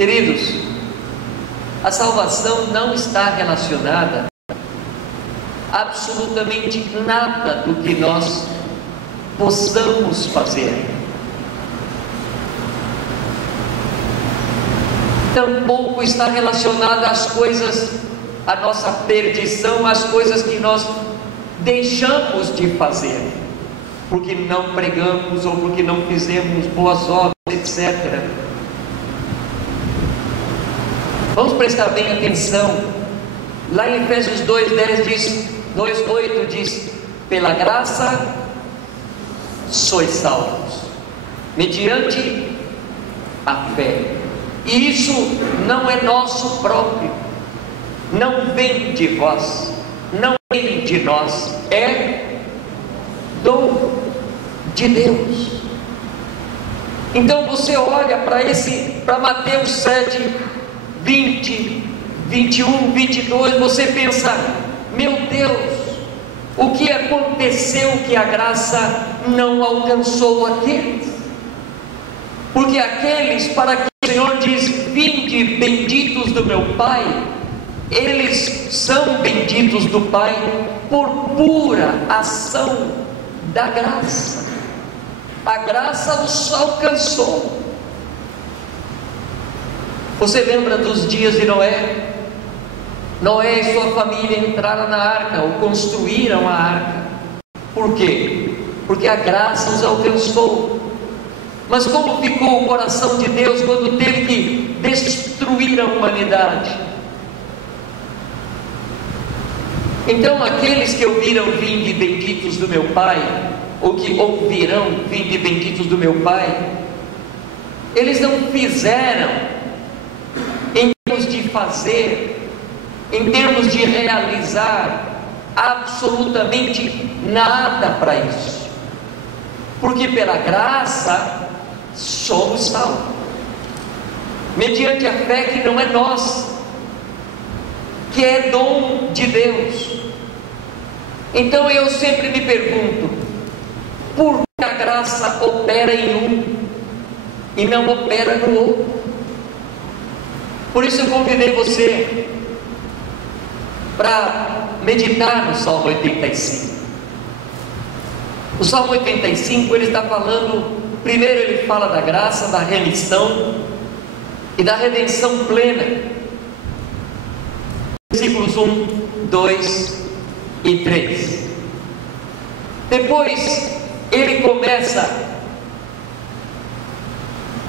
Queridos, a salvação não está relacionada a absolutamente nada do que nós possamos fazer. Tampouco está relacionada às coisas, à nossa perdição, às coisas que nós deixamos de fazer, porque não pregamos ou porque não fizemos boas obras, etc. Vamos prestar bem atenção. Lá em Efésios 2:10 diz, 2:8 diz: pela graça sois salvos, mediante a fé. E isso não é nosso próprio, não vem de vós, não vem de nós, é dom de Deus. Então você olha para Mateus 7, 20, 21, 22, você pensa: meu Deus, o que aconteceu que a graça não alcançou aqueles? Porque aqueles para que o Senhor diz: vinde benditos do meu Pai, eles são benditos do Pai por pura ação da graça. A graça os alcançou. Você lembra dos dias de Noé? Noé e sua família entraram na arca, ou construíram a arca. Por quê? Porque a graça os alcançou. Mas como ficou o coração de Deus quando teve que destruir a humanidade? Então aqueles que ouviram: vinde benditos do meu Pai, ou que ouvirão: vinde benditos do meu Pai, eles não fizeram em termos de fazer, em termos de realizar absolutamente nada para isso, porque pela graça somos salvos, mediante a fé que não é nossa, que é dom de Deus. Então eu sempre me pergunto: por que a graça opera em um e não opera no outro? Por isso eu convidei você para meditar no Salmo 85. O Salmo 85, ele está falando, primeiro ele fala da graça, da remissão e da redenção plena. Versículos 1, 2 e 3. Depois ele começa,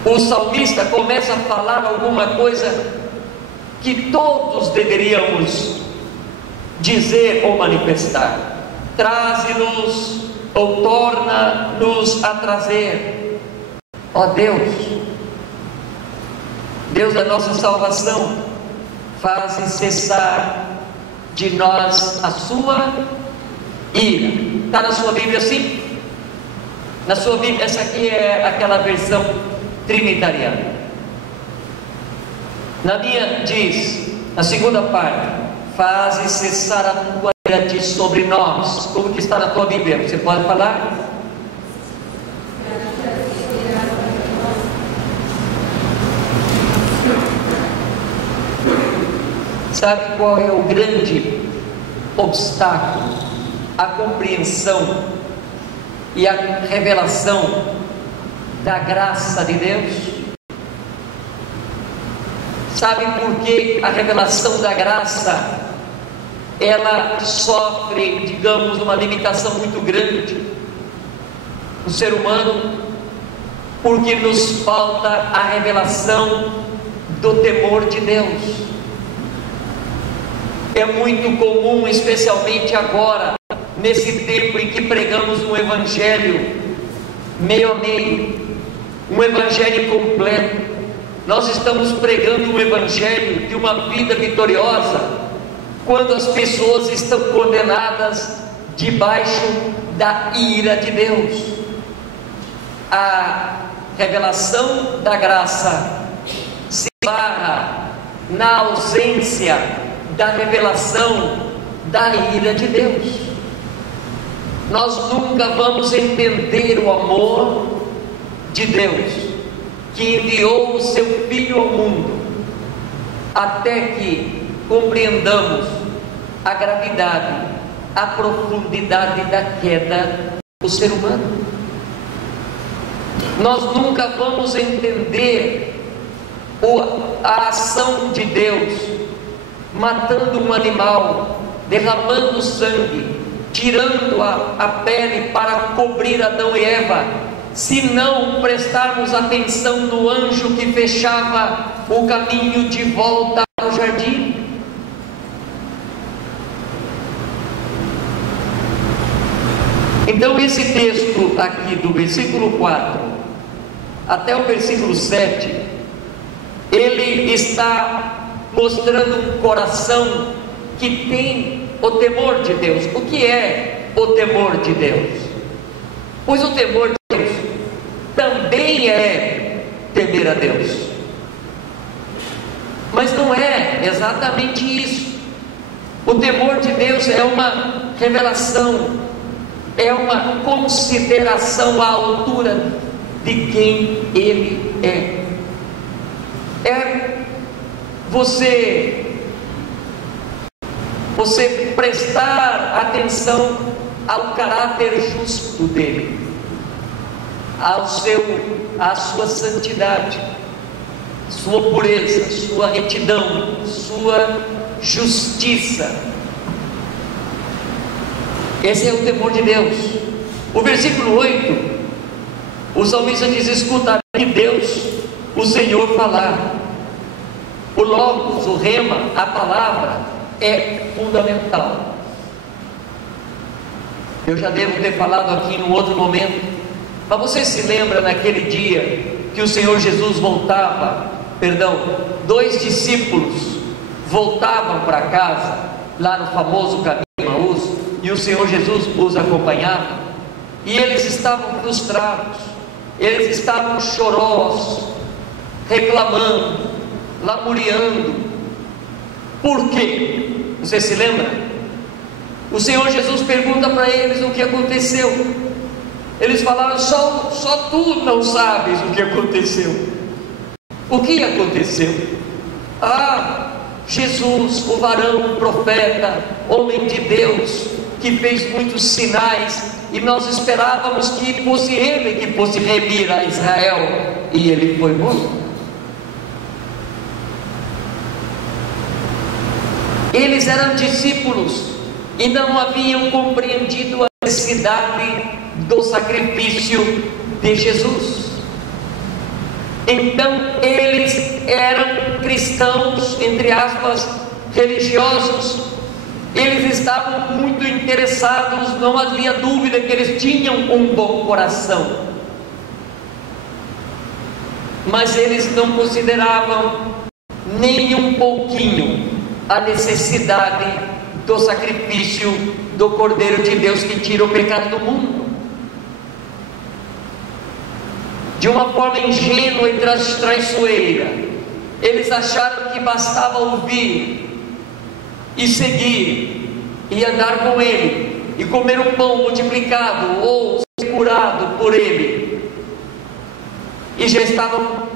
o salmista começa a falar alguma coisa que todos deveríamos dizer ou manifestar: traze-nos ou torna-nos a trazer. Ó Deus, Deus da nossa salvação, faze cessar de nós a sua ira. Está na sua Bíblia assim? Na sua Bíblia, essa aqui é aquela versão trinitariana. Na minha diz, na segunda parte: faze cessar a tua ira de sobre nós. Como que está na tua Bíblia? Você pode falar? Sabe qual é o grande obstáculo à compreensão e à revelação da graça de Deus? Sabe por que a revelação da graça ela sofre, digamos, uma limitação muito grande no ser humano? Porque nos falta a revelação do temor de Deus. É muito comum, especialmente agora, nesse tempo em que pregamos um evangelho meio a meio, um evangelho completo. Nós estamos pregando um evangelho de uma vida vitoriosa, quando as pessoas estão condenadas debaixo da ira de Deus. A revelação da graça se esbarra na ausência da revelação da ira de Deus. Nós nunca vamos entender o amor de Deus, que enviou o seu Filho ao mundo até que compreendamos a gravidade, a profundidade da queda do ser humano. Nós nunca vamos entender a ação de Deus, matando um animal, derramando sangue, tirando a pele para cobrir Adão e Eva, se não prestarmos atenção no anjo que fechava o caminho de volta ao jardim. Então esse texto aqui do versículo 4 até o versículo 7, ele está mostrando um coração que tem o temor de Deus. O que é o temor de Deus? Pois o temor de Deus também é temer a Deus, mas não é exatamente isso. O temor de Deus é uma revelação, é uma consideração à altura de quem Ele é. É você prestar atenção ao caráter justo dele, à sua santidade, sua pureza, sua retidão, sua justiça. Esse é o temor de Deus. O versículo 8, o salmista diz: escutarei de Deus o Senhor falar. O logos, o rema, a palavra é fundamental. Eu já devo ter falado aqui num outro momento, mas você se lembra naquele dia que o Senhor Jesus dois discípulos voltavam para casa, lá no famoso caminho de Emaús, e o Senhor Jesus os acompanhava, e eles estavam frustrados, eles estavam chorosos, reclamando, lamuriando. Por quê? Você se lembra? O Senhor Jesus pergunta para eles o que aconteceu. Eles falaram: só tu não sabes o que aconteceu. O que aconteceu? Jesus, o varão, o profeta, homem de Deus, que fez muitos sinais, e nós esperávamos que fosse ele que fosse remir a Israel, e ele foi morto. Eles eram discípulos e não haviam compreendido a necessidade do sacrifício de Jesus. Então eles eram cristãos, entre aspas, religiosos. Eles estavam muito interessados, não havia dúvida que eles tinham um bom coração, mas eles não consideravam nem um pouquinho a necessidade do sacrifício do Cordeiro de Deus que tira o pecado do mundo. De uma forma ingênua e traiçoeira, eles acharam que bastava ouvir e seguir e andar com ele e comer o pão multiplicado ou ser curado por ele, e já estavam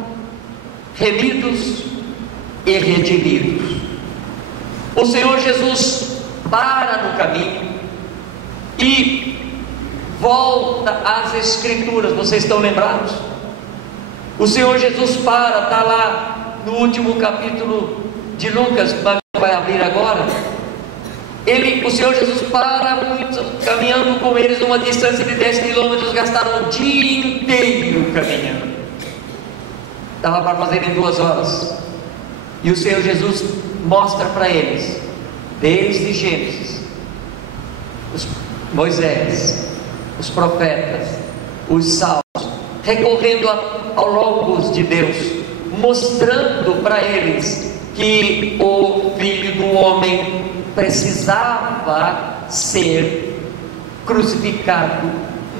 remidos e redimidos. O Senhor Jesus para no caminho e volta às Escrituras. Vocês estão lembrados? O Senhor Jesus está lá no último capítulo de Lucas, vai abrir agora. O Senhor Jesus caminhando com eles numa distância de 10 quilômetros, gastaram o dia inteiro caminhando. Estava para fazer em 2 horas. E o Senhor Jesus mostra para eles, desde Gênesis, Moisés, os profetas, os salmos, recorrendo ao Logos de Deus, mostrando para eles que o Filho do Homem precisava ser crucificado,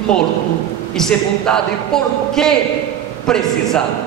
morto e sepultado. E por que precisava?